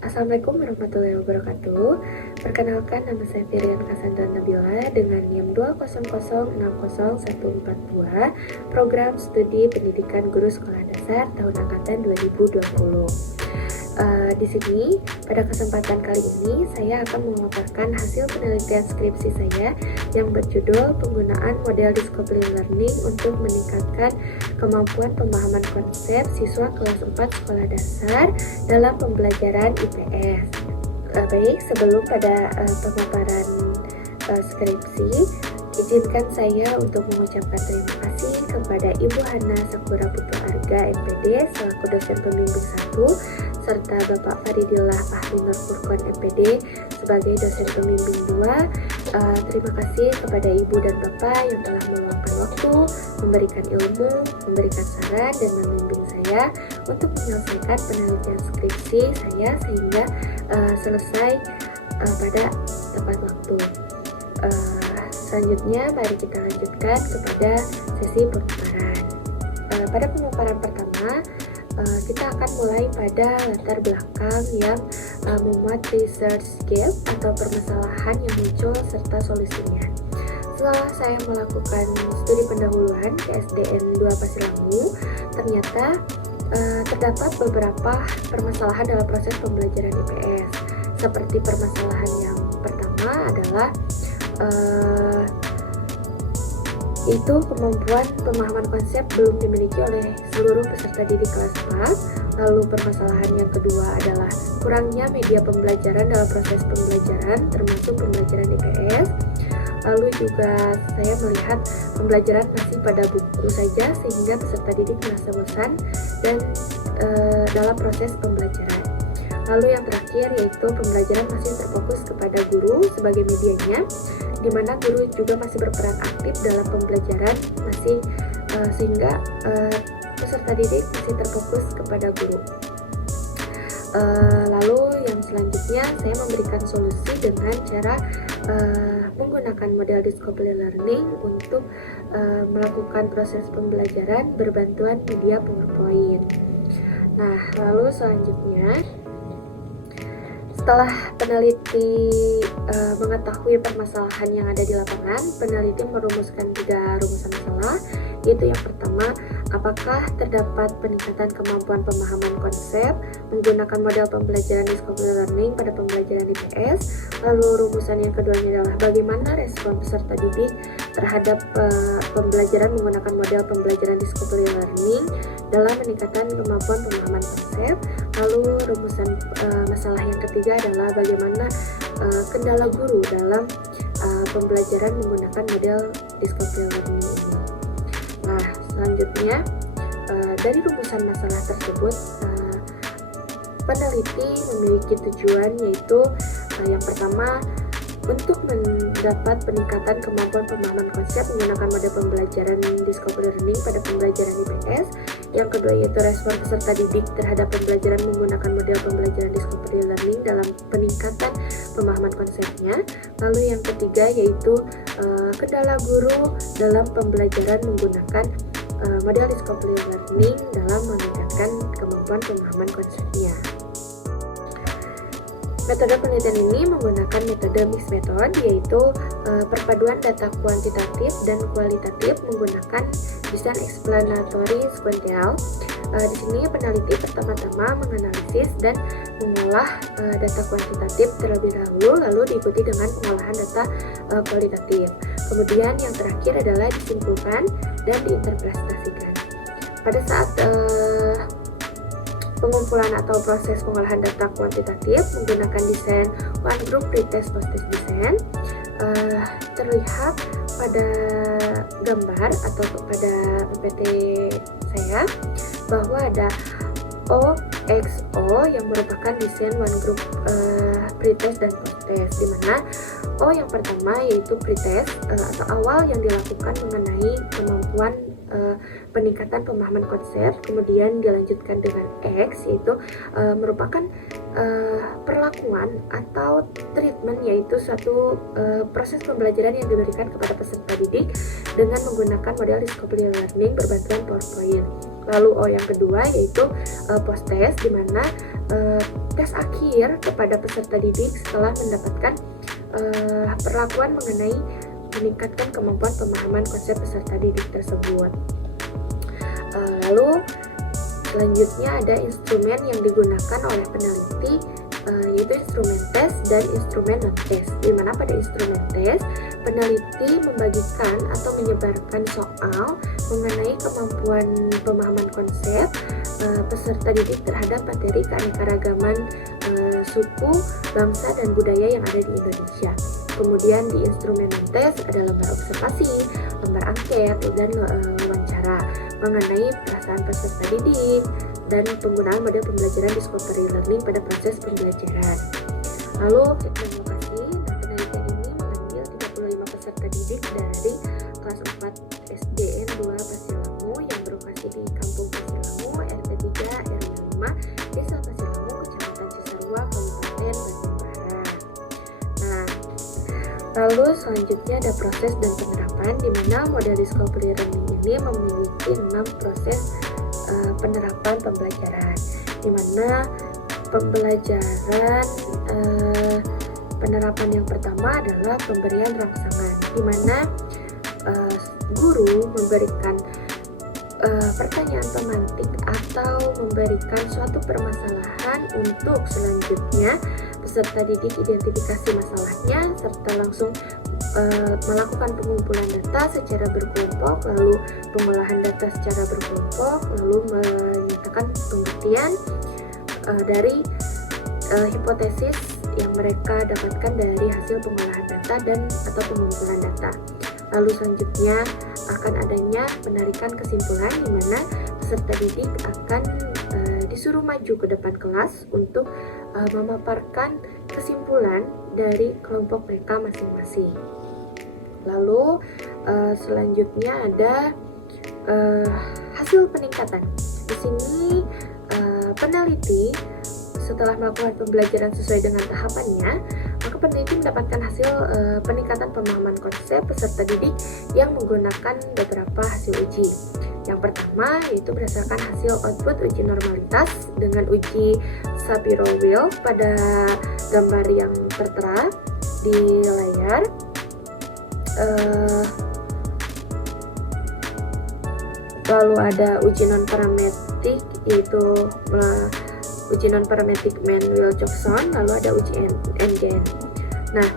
Assalamualaikum warahmatullahi wabarakatuh. Perkenalkan, nama saya Firian Cassandra Nabila dengan NIM 200601442, Program Studi Pendidikan Guru Sekolah Dasar tahun angkatan 2020. Di sini, pada kesempatan kali ini, saya akan memaparkan hasil penelitian skripsi saya yang berjudul Penggunaan Model Discovery Learning untuk Meningkatkan Kemampuan Pemahaman Konsep Siswa Kelas 4 Sekolah Dasar dalam Pembelajaran IPS. Baik, sebelum pada pemaparan skripsi, izinkan saya untuk mengucapkan terima kasih kepada Ibu Hana Sakura Putu Arga MPD selaku dosen pembimbing 1, serta Bapak Faridillah Fahri Nur Furqon MPD sebagai dosen pembimbing 2. Terima kasih kepada Ibu dan Bapak yang telah meluangkan waktu, memberikan ilmu, memberikan saran, dan membimbing saya untuk menyelesaikan penelitian skripsi saya sehingga selesai pada tepat waktu. Selanjutnya, mari kita lanjutkan kepada sesi pemaparan. Pada pemaparan pertama, kita akan mulai pada latar belakang yang memuat research gap atau permasalahan yang muncul serta solusinya. Setelah saya melakukan studi pendahuluan ke SDN 2 Pasilangu, ternyata terdapat beberapa permasalahan dalam proses pembelajaran IPS. Seperti permasalahan yang pertama adalah itu kemampuan pemahaman konsep belum dimiliki oleh seluruh peserta didik kelas 4. Lalu permasalahan yang kedua adalah kurangnya media pembelajaran dalam proses pembelajaran termasuk pembelajaran IPS. Lalu juga saya melihat pembelajaran masih pada buku saja sehingga peserta didik merasa bosan dan dalam proses pembelajaran. Lalu yang terakhir yaitu pembelajaran masih terfokus kepada guru sebagai medianya, di mana guru juga masih berperan aktif dalam pembelajaran sehingga peserta didik masih terfokus kepada guru. Lalu yang selanjutnya saya memberikan solusi dengan cara menggunakan model Discovery Learning untuk melakukan proses pembelajaran berbantuan media PowerPoint. Nah, lalu selanjutnya, setelah peneliti mengetahui permasalahan yang ada di lapangan, peneliti merumuskan 3 rumusan masalah, yaitu yang pertama, apakah terdapat peningkatan kemampuan pemahaman konsep menggunakan model pembelajaran Discovery Learning pada pembelajaran IPS. Lalu rumusan yang keduanya adalah bagaimana respon peserta didik terhadap pembelajaran menggunakan model pembelajaran Discovery Learning dalam meningkatkan kemampuan pemahaman konsep. Lalu rumusan masalah yang ketiga adalah bagaimana kendala guru dalam pembelajaran menggunakan model Discovery Learning ini. Nah, selanjutnya dari rumusan masalah tersebut, peneliti memiliki tujuan yaitu yang pertama, untuk mendapat peningkatan kemampuan pemahaman konsep menggunakan model pembelajaran Discovery Learning pada pembelajaran IPS. Yang kedua yaitu respon peserta didik terhadap pembelajaran menggunakan model pembelajaran Discovery Learning dalam peningkatan pemahaman konsepnya. Lalu yang ketiga yaitu kendala guru dalam pembelajaran menggunakan model Discovery Learning dalam meningkatkan kemampuan pemahaman konsepnya. Metode penelitian ini menggunakan metode mixed method, yaitu perpaduan data kuantitatif dan kualitatif menggunakan desain explanatory sequential. Di sini peneliti pertama-tama menganalisis dan mengolah data kuantitatif terlebih dahulu, lalu diikuti dengan pengolahan data kualitatif. Kemudian yang terakhir adalah disimpulkan dan diinterpretasikan. Pada saat pengumpulan atau proses pengolahan data kuantitatif menggunakan desain one group pretest post-test design, terlihat pada gambar atau pada PPT saya bahwa ada OXO yang merupakan desain one group pretest dan post-test, di mana O yang pertama yaitu pretest atau awal yang dilakukan mengenai kemampuan peningkatan pemahaman konsep, kemudian dilanjutkan dengan X yaitu merupakan perlakuan atau treatment, yaitu suatu proses pembelajaran yang diberikan kepada peserta didik dengan menggunakan model Discovery Learning berbantuan PowerPoint. Lalu yang kedua yaitu post test, di mana tes akhir kepada peserta didik setelah mendapatkan perlakuan mengenai meningkatkan kemampuan pemahaman konsep peserta didik tersebut. Lalu selanjutnya ada instrumen yang digunakan oleh peneliti, yaitu instrumen tes dan instrumen non tes. Di mana pada instrumen tes, peneliti membagikan atau menyebarkan soal mengenai kemampuan pemahaman konsep peserta didik terhadap materi keanekaragaman suku, bangsa, dan budaya yang ada di Indonesia. Kemudian di instrumen non tes ada lembar observasi, lembar angket, dan wawancara mengenai perasaan peserta didik dan penggunaan model pembelajaran discovery learning pada proses pembelajaran. Lalu lokasi, penelitian ini mengambil 35 peserta didik dari kelas 4 SDN 2 Pasilamu yang berlokasi di Kampung Pasilamu, RT 3 RW 5, Desa Pasilamu, Kecamatan Cisarua, Kabupaten Bandung Barat. Nah, lalu selanjutnya ada proses dan penerapan, di mana model discovery learning ini memiliki 6 proses penerapan pembelajaran, di mana pembelajaran penerapan yang pertama adalah pemberian rangsangan, di mana guru memberikan pertanyaan pemantik atau memberikan suatu permasalahan untuk selanjutnya peserta didik identifikasi masalahnya serta langsung melakukan pengumpulan data secara berkelompok, lalu pengolahan data secara berkelompok, lalu menyatakan pembuktian dari hipotesis yang mereka dapatkan dari hasil pengolahan data dan atau pengumpulan data. Lalu selanjutnya akan adanya penarikan kesimpulan, di mana peserta didik akan disuruh maju ke depan kelas untuk memaparkan kesimpulan dari kelompok mereka masing-masing. Lalu selanjutnya ada hasil peningkatan. Di sini peneliti setelah melakukan pembelajaran sesuai dengan tahapannya, maka peneliti mendapatkan hasil peningkatan pemahaman konsep peserta didik yang menggunakan beberapa hasil uji. Yang pertama yaitu berdasarkan hasil output uji normalitas dengan uji Shapiro-Wilk pada gambar yang tertera di layar. Lalu ada uji non-parametrik, yaitu uji non-parametrik Mann-Wilcoxon, lalu ada uji Engen. Nah,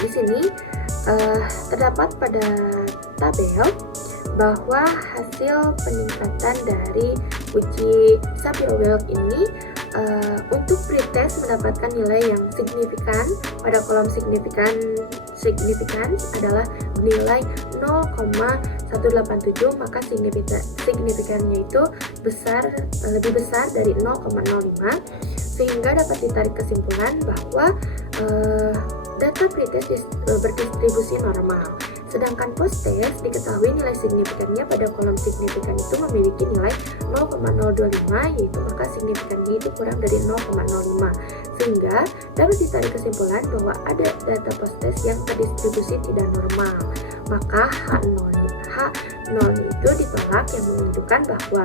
di sini terdapat pada tabel bahwa hasil peningkatan dari uji Shapiro-Wilk ini untuk pretest mendapatkan nilai yang signifikan. Pada kolom signifikan adalah nilai 0,187, maka signifikannya itu lebih besar dari 0,05, sehingga dapat ditarik kesimpulan bahwa data pretest berdistribusi normal. Sedangkan post test diketahui nilai signifikannya pada kolom signifikan itu memiliki nilai 0,025, yaitu maka signifikannya itu kurang dari 0,05, sehingga dapat ditarik kesimpulan bahwa ada data post test yang terdistribusi tidak normal. Maka H0 itu ditolak, yang menunjukkan bahwa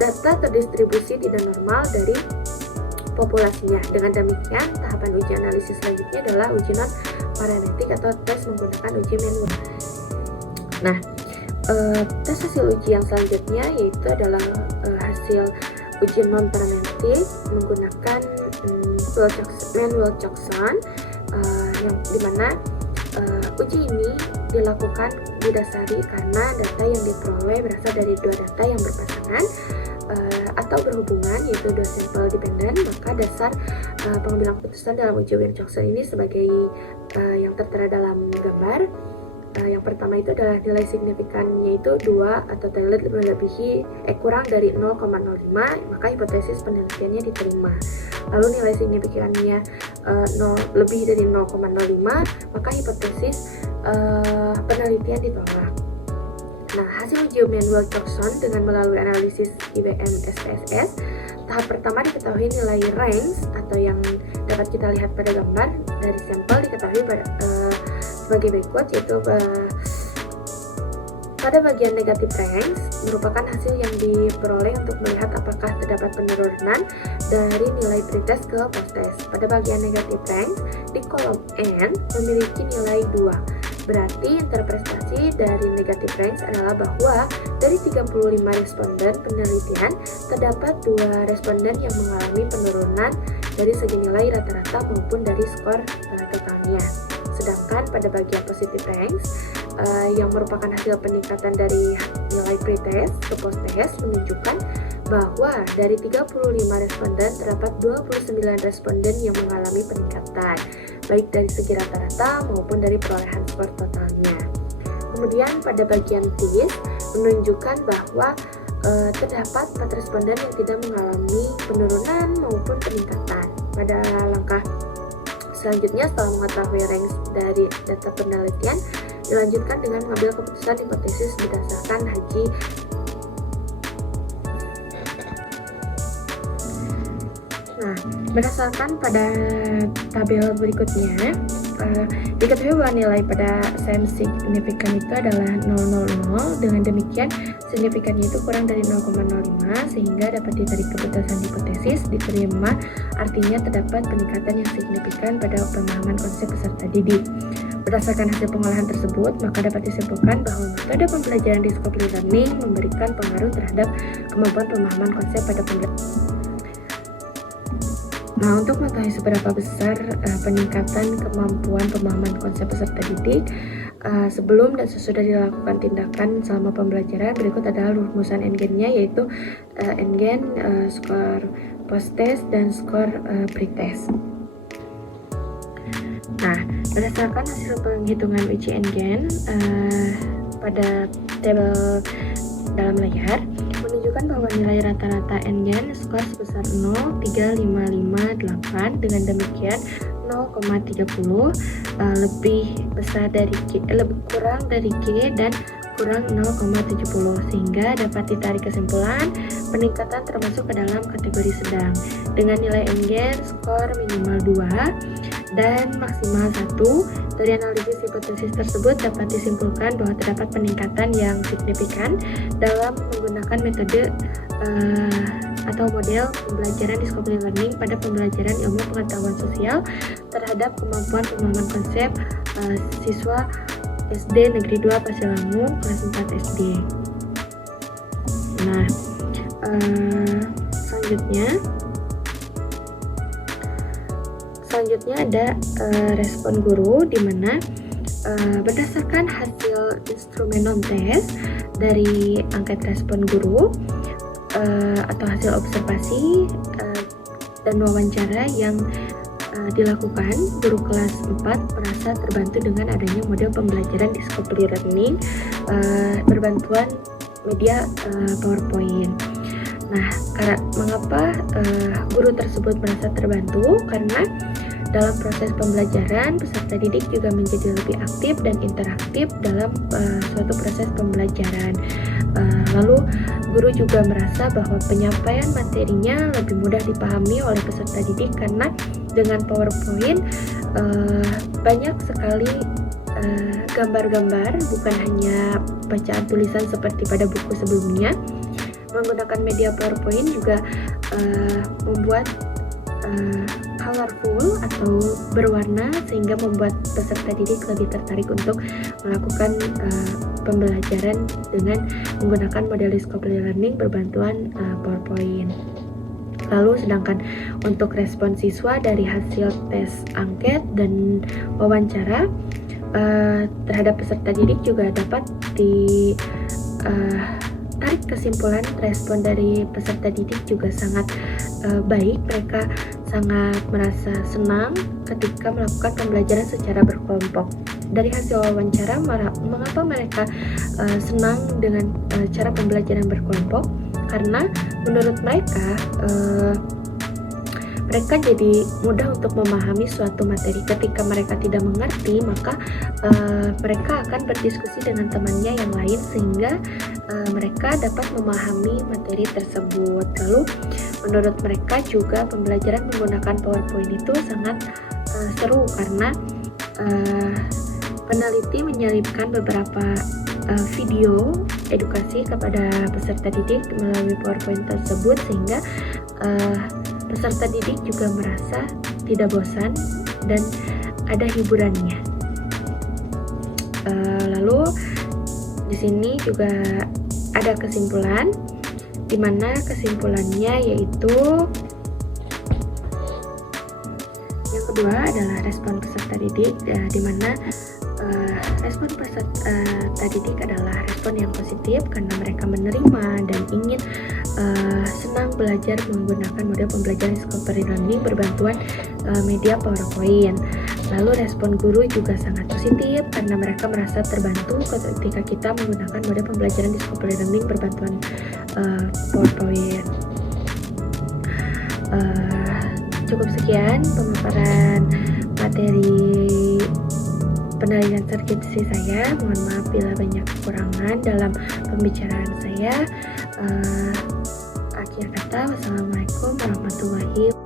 data terdistribusi tidak normal dari populasinya. Dengan demikian, tahapan uji analisis selanjutnya adalah uji non-parametrik atau tes menggunakan uji Mann. Nah, tes hasil uji yang selanjutnya yaitu adalah hasil uji non-parametrik menggunakan Mann-Wilcoxon, yang dimana uji ini dilakukan didasari karena data yang diperoleh berasal dari dua data yang berpasangan atau berhubungan, yaitu dua sampel dependen. Maka dasar pengambilan keputusan dalam uji Wilcoxon ini sebagai yang tertera dalam gambar. Yang pertama itu adalah nilai signifikannya itu 2 atau melebihi kurang dari 0,05, maka hipotesis penelitiannya diterima. Lalu nilai signifikannya lebih dari 0,05, maka hipotesis penelitian ditolak. Nah, hasil uji Mann-Wilcoxon dengan melalui analisis IBM SPSS, tahap pertama diketahui nilai range atau yang dapat kita lihat pada gambar dari sampel diketahui sebagai berikut, yaitu pada bagian negatif range merupakan hasil yang diperoleh untuk melihat apakah terdapat penurunan dari nilai pretest ke posttest. Pada bagian negatif ranks, di kolom N memiliki nilai 2. Berarti interpretasi dari negatif ranks adalah bahwa dari 35 responden penelitian, terdapat 2 responden yang mengalami penurunan dari segi nilai rata-rata maupun dari skor totalnya. Sedangkan pada bagian positive ranks, yang merupakan hasil peningkatan dari nilai pretest ke posttest menunjukkan bahwa dari 35 responden terdapat 29 responden yang mengalami peningkatan, baik dari segi rata-rata maupun dari perolehan skor totalnya. Kemudian pada bagian TIS menunjukkan bahwa terdapat 4 responden yang tidak mengalami penurunan maupun peningkatan. Pada langkah selanjutnya, setelah mengetahui ranks dari data penelitian, dilanjutkan dengan mengambil keputusan hipotesis berdasarkan Haji. Nah, berdasarkan pada tabel berikutnya, diketahui bahwa nilai pada SEM signifikan itu adalah 0,00. Dengan demikian, signifikannya itu kurang dari 0,05 sehingga dapat ditarik keputusan hipotesis diterima, artinya terdapat peningkatan yang signifikan pada pemahaman konsep peserta didik. Berdasarkan hasil pengolahan tersebut, maka dapat disimpulkan bahwa metode pembelajaran discovery learning memberikan pengaruh terhadap kemampuan pemahaman konsep pada pembelajaran. Nah, untuk mengetahui seberapa besar peningkatan kemampuan pemahaman konsep peserta didik sebelum dan sesudah dilakukan tindakan selama pembelajaran, berikut adalah rumusan N-Gen-nya, yaitu N-Gen, skor post-test, dan skor pre-test. Nah, berdasarkan hasil penghitungan uji N-Gen pada tabel dalam layar, menunjukkan bahwa nilai rata-rata N-Gen skor sebesar 0,3558. Dengan demikian 0,30 lebih besar dari lebih kurang dari G dan kurang 0,70, sehingga dapat ditarik kesimpulan peningkatan termasuk ke dalam kategori sedang dengan nilai N-Gen skor minimal 2 dan maksimal 1. Dari analisis hipotesis tersebut dapat disimpulkan bahwa terdapat peningkatan yang signifikan dalam menggunakan metode atau model pembelajaran discovery learning pada pembelajaran ilmu pengetahuan sosial terhadap kemampuan pemahaman konsep siswa SD Negeri 2 Pasilamu kelas 4 SD. Nah, selanjutnya ada respon guru, di mana berdasarkan hasil instrumen non-test dari angket respon guru atau hasil observasi dan wawancara yang dilakukan, guru kelas 4 merasa terbantu dengan adanya model pembelajaran discovery learning berbantuan media PowerPoint. Nah, mengapa guru tersebut merasa terbantu? Karena dalam proses pembelajaran, peserta didik juga menjadi lebih aktif dan interaktif dalam suatu proses pembelajaran. Lalu, guru juga merasa bahwa penyampaian materinya lebih mudah dipahami oleh peserta didik karena dengan PowerPoint banyak sekali gambar-gambar, bukan hanya bacaan tulisan seperti pada buku sebelumnya. Menggunakan media PowerPoint juga membuat colorful atau berwarna, sehingga membuat peserta didik lebih tertarik untuk melakukan pembelajaran dengan menggunakan model discovery learning berbantuan PowerPoint. Lalu sedangkan untuk respon siswa dari hasil tes angket dan wawancara terhadap peserta didik juga dapat tarik kesimpulan respon dari peserta didik juga sangat baik. Mereka sangat merasa senang ketika melakukan pembelajaran secara berkelompok. Dari hasil wawancara, mengapa mereka senang dengan cara pembelajaran berkelompok? Karena menurut mereka jadi mudah untuk memahami suatu materi. Ketika mereka tidak mengerti, maka mereka akan berdiskusi dengan temannya yang lain sehingga mereka dapat memahami materi tersebut. Lalu menurut mereka juga pembelajaran menggunakan PowerPoint itu sangat seru karena peneliti menyelipkan beberapa video edukasi kepada peserta didik melalui PowerPoint tersebut, sehingga peserta didik juga merasa tidak bosan dan ada hiburannya. Lalu di sini juga ada kesimpulan, di mana kesimpulannya yaitu yang kedua adalah respon peserta didik, di mana respon peserta didik adalah respon yang positif karena mereka menerima dan ingin senang belajar menggunakan model pembelajaran discovery learning berbantuan media PowerPoint. Lalu respon guru juga sangat positif karena mereka merasa terbantu ketika kita menggunakan model pembelajaran discovery learning berbantuan PowerPoint. Cukup sekian pemaparan materi penilaian skripsi saya. Mohon maaf bila banyak kekurangan dalam pembicaraan saya. Akhir kata, wassalamualaikum warahmatullahi wabarakatuh.